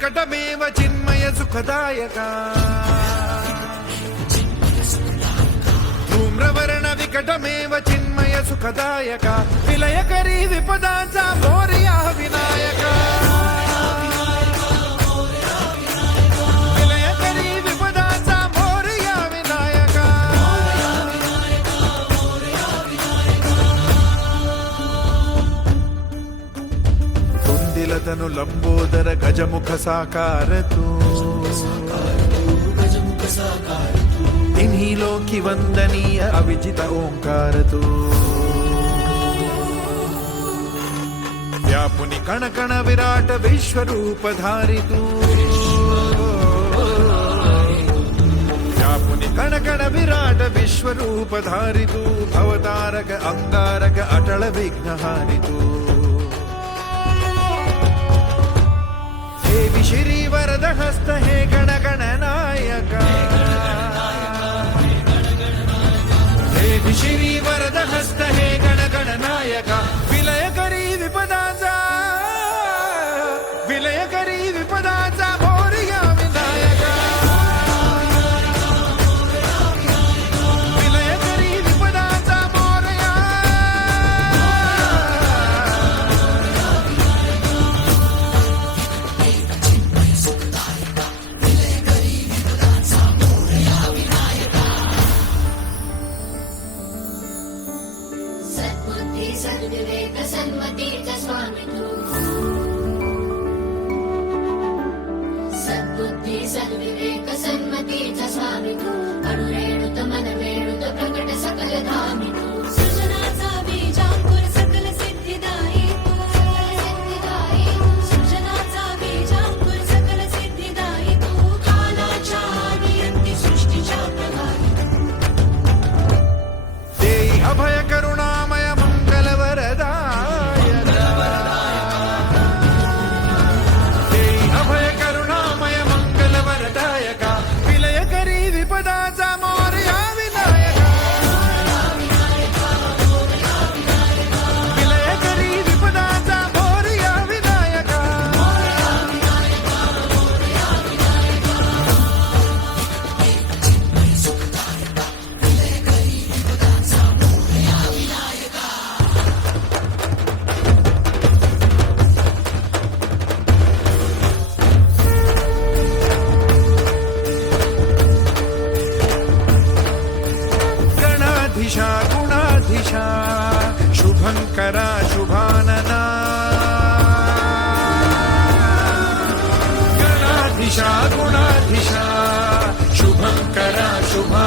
వెంకటమేవ చిన్మయ సుఖదాయక. ధూమ్రవర్ణ వికటమేవ చిన్మయ సుఖదాయక. విలయకరీ విపదాచ మోరియా వినాయక. ಕುಂದಿಲತನು ಲಂಬೋದರ ಗಜಮುಖ ಸಾಕಾರತು. ತಿನ್ಹಿ ಲೋಕಿ ವಂದನೀಯ ಅವಿಜಿತ ಓಂಕಾರತು. ವ್ಯಾಪುನಿ ಕಣ ಕಣ ವಿರಾಟ ವಿಶ್ವರೂಪ ಧಾರಿತು ವ್ಯಾಪುನಿ ಕಣ ವಿರಾಟ ವಿಶ್ವರೂಪ ಧಾರಿತು ಭವತಾರಕ सिद्धश्री वरद हस्त हे गणगणनायका। विलय करी विपदाचा। विलय करी विपदाचा। सद्विवेक सन्मतीचा स्वामी तू गणाधीशा गुणाधीशा शुभङ्करा शुभानना गणाधीशा गुणाधीशा शुभङ्करा शुभा